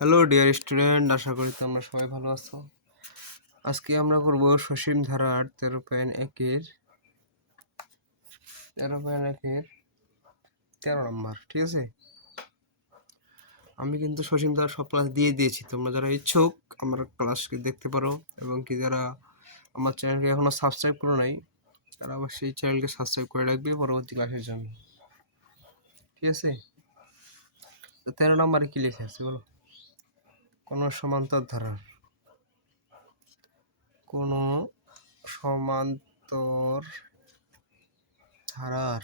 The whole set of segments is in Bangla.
হ্যালো ডিয়ার স্টুডেন্ট, আশা করি তোমরা সবাই ভালো আছো। আজকে আমরা করব সসীম ধারার 13.1-এর 13 নম্বর। ঠিক আছে, আমি কিন্তু সসীম ধারার সব ক্লাস দিয়ে দিয়েছি। তোমরা যারা ইচ্ছুক আমার ক্লাসকে দেখতে পারো, এবং কি যারা আমার চ্যানেলকে এখনো সাবস্ক্রাইব করো নাই তারা অবশ্যই চ্যানেলকে সাবস্ক্রাইব করে রাখবে পরবর্তী ক্লাসের জন্য। ঠিক আছে, তো 13 নম্বরে কি লেখা আছে বলো? কোনো সমান্তর ধারার কোনো সমান্তর ধারার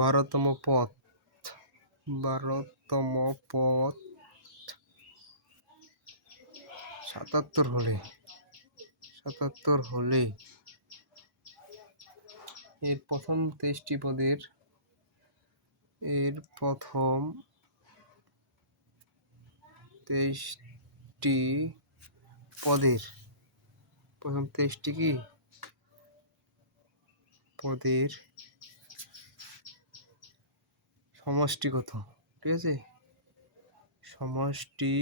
12তম পথ 77 হলে এর প্রথম 23টি পদের প্রথম 23টি কি পদের সমষ্টি কত? ঠিক আছে, সমষ্টি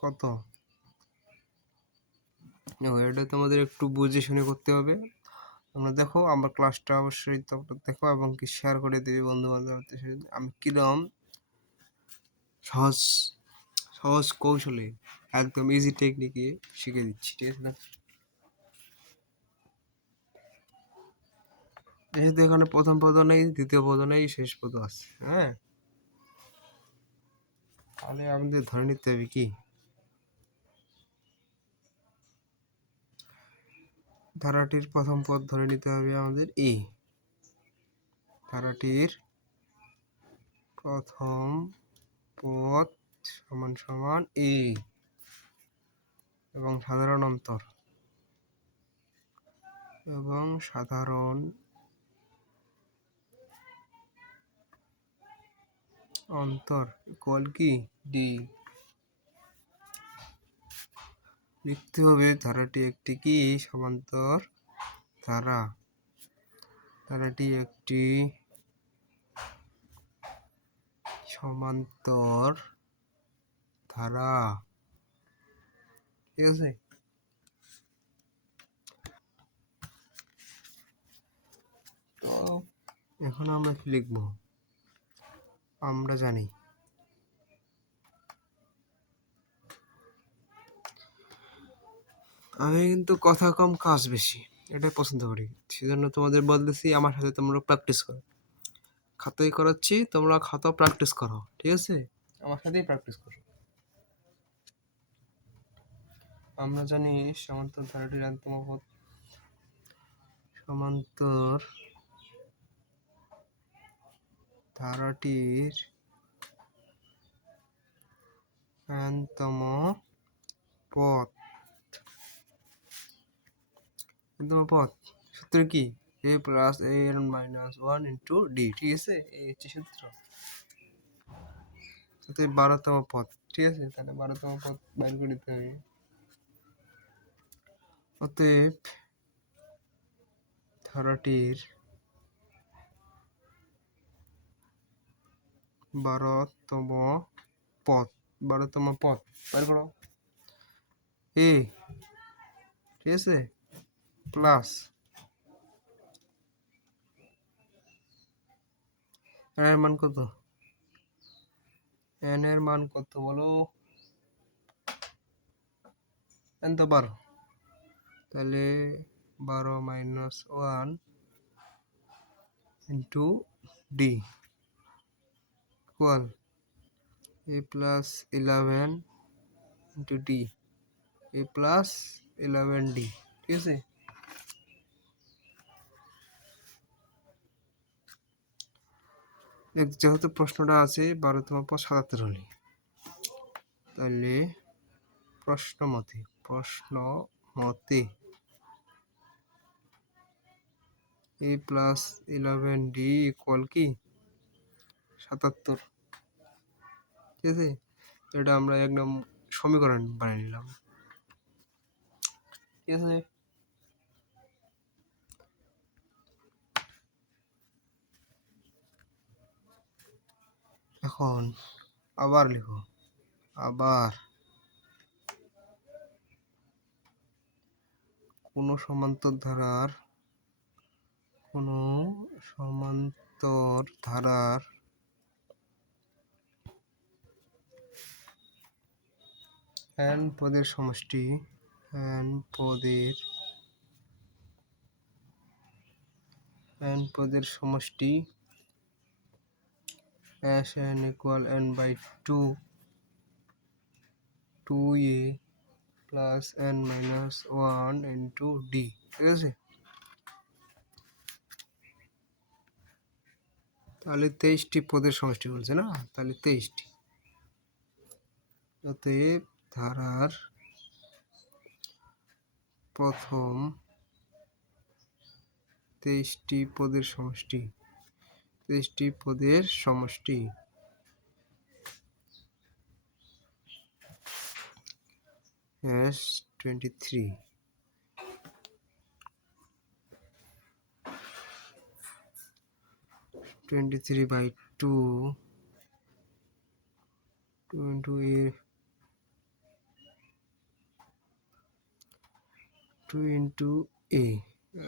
কত? এটা তোমাদের একটু বুঝে শুনে করতে হবে। তোমরা দেখো আমার ক্লাসটা অবশ্যই তোমরা দেখো এবং কি শেয়ার করে দেবে বন্ধু বান্ধবদের সাথে। আমি কিরম সহজ সহজ কৌশলে একদম ইজি টেকনিকে শিখে দিচ্ছি। ঠিক আছে না? যেহেতু এখানে প্রথম পদ নেই, দ্বিতীয় পদ নেই, শেষ পদ আছে, হ্যাঁ, তাহলে আমাদের ধরে নিতে হবে কি ধারাটির প্রথম পদ ধরে নিতে হবে আমাদের এ। ধারাটির প্রথম পদ সমান সমান এ এবং সাধারণ অন্তর ইকুয়াল কি ডি। লিখতে হবে ধারাটি একটি কি সমান্তর ধারা। ধারাটি একটি সমান্তর ধারা। ঠিক আছে, তো এখন আমরা কি লিখবো? আমরা জানি আমি কিন্তু কথা কম কাজ বেশি, এটাই পছন্দ করি। সেজন্য তোমাদের বলতেছি আমার সাথে তোমরা প্র্যাকটিস করো। খাতায় করাচ্ছি, তোমরা খাতা প্র্যাকটিস করো। ঠিক আছে, আমার সাথেই প্র্যাকটিস করো। আমরা জানি সমান্তর ধারাটির অন্তম পদ সমান্তর ধারাটির অন্তম পদ সূত্র কি? a plus a n minus 1 into D. ঠিক আছে, এই হচ্ছে সূত্র। অতএব 12তম পদ। ঠিক আছে, তাহলে 12তম পদ বাইর করে দিতে হবে। অতএব ধারাটির 12তম পদ বাইর করো। এ, ঠিক আছে, প্লাস n এর মান কত? n এর মান কত বলো? n তো 12, তাহলে 12 minus 1 into D equal a plus 11 into D, a plus 11d। ঠিক আছে, যেহেতু প্রশ্নটা আছে 12তম পদ 77 হলে, তাহলে প্রশ্ন মতে a প্লাস 11d ইকুয়াল কি 77। ঠিক আছে, এটা আমরা একদম সমীকরণ বানিয়ে নিলাম। ঠিক আছে, এখন আবার লিখো, আবার কোনো সমান্তর ধারার n পদের সমষ্টি as n equal n/2 2a plus n minus 1 into d, ঠিক আছে? তাহলে 23টি পদের সমষ্টি বলছে না, তাহলে 23টি। অতএব ধারার প্রথম 23টি পদের সমষ্টি as 23 by 2 into a 2 into a,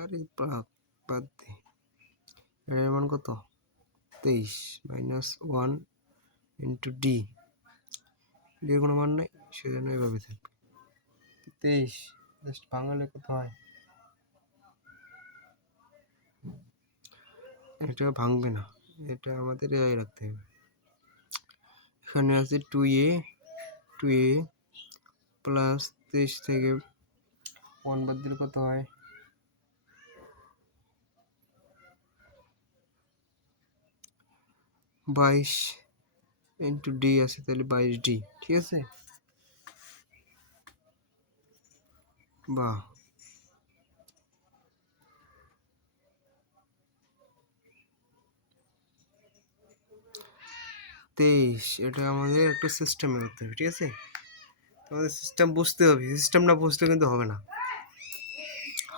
আরে বাদ দে, এর মান কত? 23 minus 1 into d, এর কোনো মান নাই, সেজন্য এভাবে থাকবে 23। জাস্ট বাংলা কত হয়? এটা ভাঙবে না, এটা আমাদের এআই রাখতে হবে। এখানে আছে 2a প্লাস 23 থেকে 1 বাদ দিলে কত হয়? 22 ইন্টু ডি আছে, তাহলে 22d, ঠিক আছে? বাহ, এটা আমাদের একটা সিস্টেমে করতে হবে, ঠিক আছে? তোমাদের সিস্টেম বুঝতে হবে, সিস্টেম না বুঝতে কিন্তু হবে না।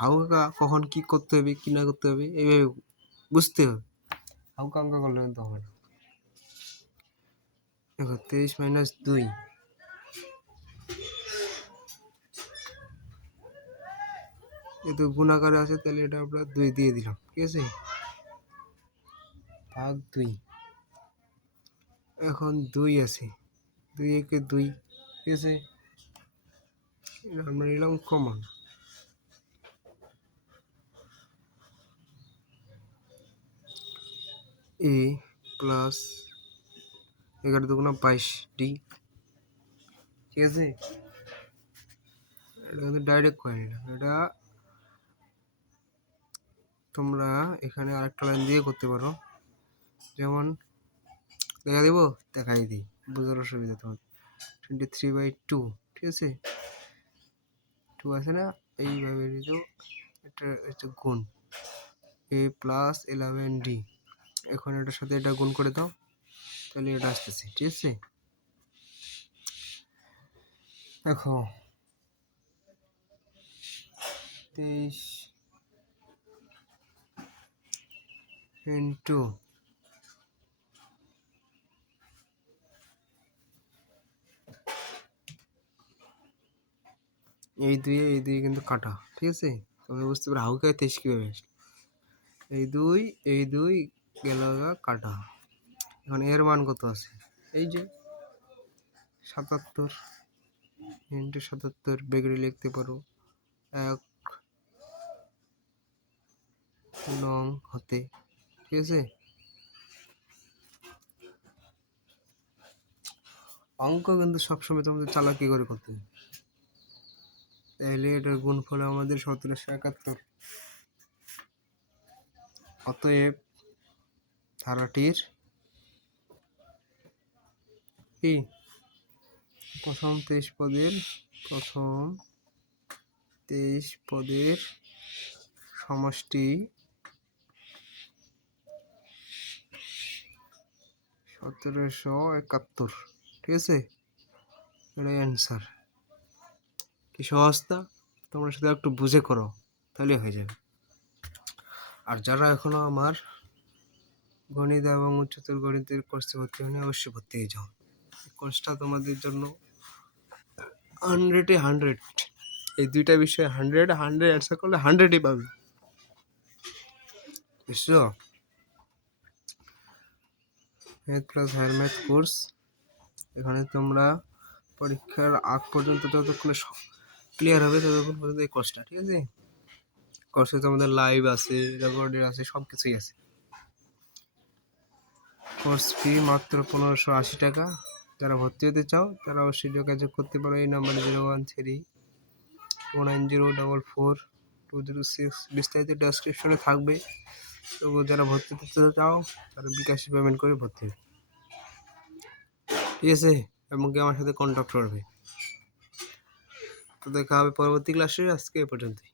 হাউকা কখন কি করতে হবে কি না করতে হবে এইভাবে বুঝতে হবে, হাউকা অঙ্ক করলে কিন্তু হবে না। দেখো 23 minus 2, যেহেতু গুণাকারে আছে তাহলে এটা আমরা 2 দিয়ে দিলাম, ঠিক আছে? ভাগ 2। এখন 2 আছে, 2 একে 2, ঠিক আছে? এটা আমরা নিলাম কমন। a প্লাস 11 দুগুণা 22d, ঠিক আছে? এটা কিন্তু ডাইরেক্ট করে নিলাম। এটা তোমরা এখানে আরেকটা লাইন দিয়ে করতে পারো, যেমন দেখা দেবো, দেখাই দিই বোঝার অসুবিধা তোমার। 23/2, ঠিক আছে? 2 আছে না, এইভাবে দিও, এটা হচ্ছে গুণ a প্লাস 11d। এখন এটার সাথে এটা গুণ করে দাও, তাহলে এটা আসতেছে, ঠিক আছে? দেখো 23 ইন্টু এই দুই কিন্তু কাটা, ঠিক আছে? তবে বুঝতে পারো হাউকে 23 কীভাবে আসলো। এই দুই গেল কাটা। এখন এর মান কত আছে? এই যে 77 ইন্টু 77 বেগড়ে লিখতে পারো 1 নং হতে, ঠিক আছে? অঙ্ক কিন্তু সবসময় তোমাদের চালাকি করে করতে হবে, তাহলে এটার গুণফল আমাদের 1771। অতএব ধারাটির কি প্রথম 23 পদের সমষ্টি 1771, ঠিক আছে? এটাই অ্যান্সার। কি সহজটা, তোমরা শুধু একটু বুঝে করো তাহলে হয়ে যাবে। আর যারা এখনো আমার গণিত এবং উচ্চতর গণিতের কোর্সে ভর্তি হলে অবশ্যই ভর্তি হয়ে যাও। কোর্সটা তোমাদের জন্য 100-এ 100। এই দুইটা বিষয়ে 100 অ্যান্সার করলে 100ই পাবে, বুঝছো? Math plus higher math course, এখানে তোমরা পরীক্ষার আগ পর্যন্ত যতক্ষণ ক্লিয়ার হবে ততক্ষণ পর্যন্ত এই কোর্সটা, ঠিক আছে? কোর্সে তোমাদের লাইভ আছে, রেকর্ডেড আছে, সব কিছুই আছে। কোর্স ফি মাত্র 1580 টাকা। যারা ভর্তি হতে চাও তারা অবশ্যই যোগাযোগ করতে পারো এই নাম্বারে 013-290-44-206। বিস্তারিত ডেসক্রিপশনে থাকবে। তো যারা ভর্তি হতে চাও তারা বিকাশে পেমেন্ট করে ভর্তি হবে, ঠিক আছে? এবং কি আমার সাথে কন্ট্যাক্ট করবে। তো দেখা হবে পরবর্তী ক্লাসে। আজকে এ পর্যন্তই।